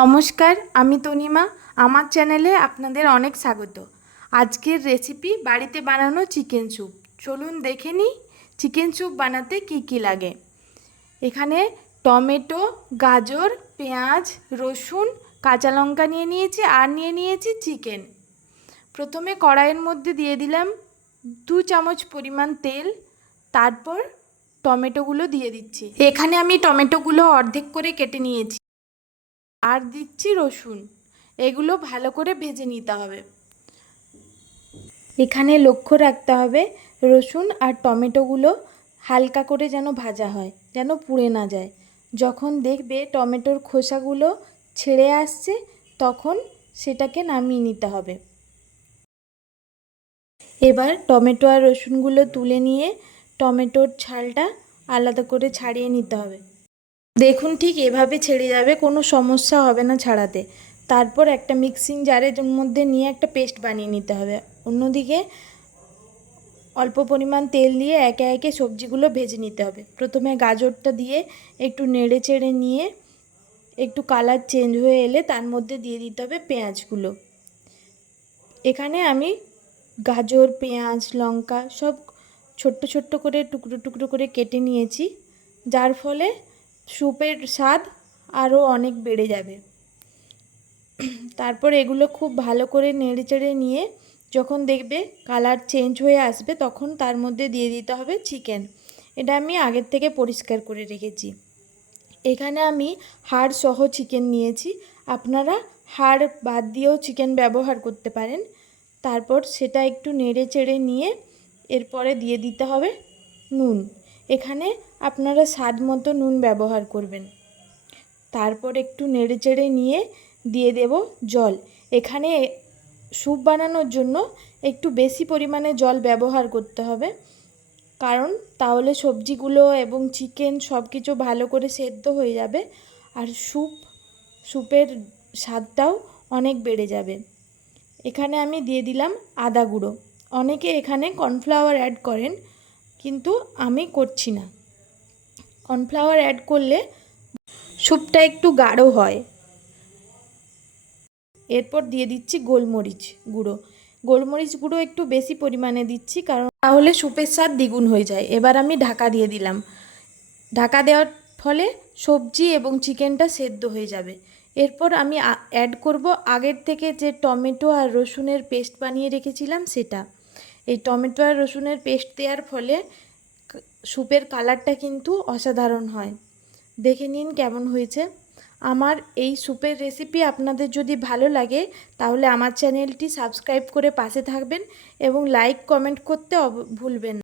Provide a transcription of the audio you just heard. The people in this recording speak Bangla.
নমস্কার, আমি তনিমা। আমার চ্যানেলে আপনাদের অনেক স্বাগত। আজকের রেসিপি বাড়িতে বানানো চিকেন স্যুপ চলুন দেখে নিই চিকেন স্যুপ বানাতে কি কি লাগে। এখানে টমেটো, গাজর, পেঁয়াজ, রসুন, কাঁচা লঙ্কা নিয়ে নিয়েছি আর নিয়ে নিয়েছি চিকেন প্রথমে কড়াইয়ের মধ্যে দিয়ে দিলাম দু চামচ পরিমাণ তেল। তারপর টমেটোগুলো দিয়ে দিচ্ছি। এখানে আমি টমেটোগুলো অর্ধেক করে কেটে নিয়েছি। আর দিচ্ছি রসুন। এগুলো ভালো করে ভেজে নিতে হবে। এখানে লক্ষ্য রাখতে হবে, রসুন আর টমেটোগুলো হালকা করে যেন ভাজা হয়, যেন পুড়ে না যায়। যখন দেখবে টমেটোর খোসাগুলো ছেড়ে আসছে, তখন সেটাকে নামিয়ে নিতে হবে। এবার টমেটো আর রসুনগুলো তুলে নিয়ে টমেটোর ছালটা আলাদা করে ছাড়িয়ে নিতে হবে। দেখুন ঠিক এভাবে ছেড়ে যাবে, কোনো সমস্যা হবে না ছাড়াতে। তারপর একটা মিক্সিং জারের মধ্যে নিয়ে একটা পেস্ট বানিয়ে নিতে হবে। অন্যদিকে অল্প পরিমাণ তেল দিয়ে একে একে সবজিগুলো ভেজে নিতে হবে। প্রথমে গাজরটা দিয়ে একটু নেড়ে চেড়ে নিয়ে একটু কালার চেঞ্জ হয়ে এলে তার মধ্যে দিয়ে দিতে হবে পেঁয়াজগুলো। এখানে আমি গাজর, পেঁয়াজ, লঙ্কা সব ছোট্ট ছোট্ট করে টুকরো টুকরো করে কেটে নিয়েছি। যার ফলে স্যুপের স্বাদ আরও অনেক বেড়ে যাবে। তারপর এগুলো খুব ভালো করে নেড়ে চেড়ে নিয়ে যখন দেখবে কালার চেঞ্জ হয়ে আসবে তখন তার মধ্যে দিয়ে দিতে হবে চিকেন। এটা আমি আগের থেকে পরিষ্কার করে রেখেছি। এখানে আমি হাড় সহ চিকেন নিয়েছি। আপনারা হাড় বাদ দিয়েও চিকেন ব্যবহার করতে পারেন। তারপর সেটা একটু নেড়ে চেড়ে নিয়ে এরপরে দিয়ে দিতে হবে নুন। এখানে আপনারা স্বাদ মতো নুন ব্যবহার করবেন। তারপর একটু নেড়ে চেড়ে নিয়ে দিয়ে দেব জল। এখানে স্যুপ বানানোর জন্য একটু বেশি পরিমাণে জল ব্যবহার করতে হবে। কারণ তাহলে সবজিগুলো এবং চিকেন সব কিছু ভালো করে সেদ্ধ হয়ে যাবে আর স্যুপ, স্যুপের স্বাদটাও অনেক বেড়ে যাবে। এখানে আমি দিয়ে দিলাম আদা গুঁড়ো। অনেকে এখানে কর্নফ্লাওয়ার অ্যাড করেন। কিন্তু আমি করছি না। কর্নফ্লাওয়ার অ্যাড করলে স্যুপটা একটু গাঢ় হয়। এরপর দিয়ে দিচ্ছি গোলমরিচ গুঁড়ো। গোলমরিচ গুঁড়ো একটু বেশি পরিমাণে দিচ্ছি কারণ তাহলে স্যুপের স্বাদ দ্বিগুণ হয়ে যায়। এবার আমি ঢাকা দিয়ে দিলাম। ঢাকা দেওয়ার ফলে সবজি এবং চিকেনটা সেদ্ধ হয়ে যাবে। এরপর আমি অ্যাড করব আগের থেকে যে টমেটো আর রসুনের পেস্ট বানিয়ে রেখেছিলাম সেটা। এই টমেটো আর রসুনের পেস্ট দেওয়ার ফলে স্যুপের কালারটা কিন্তু অসাধারণ হয়। দেখে নিন কেমন হয়েছে। আমার এই স্যুপের রেসিপি আপনাদের যদি ভালো লাগে, তাহলে আমার চ্যানেলটি সাবস্ক্রাইব করে পাশে থাকবেন এবং লাইক, কমেন্ট করতে ভুলবেন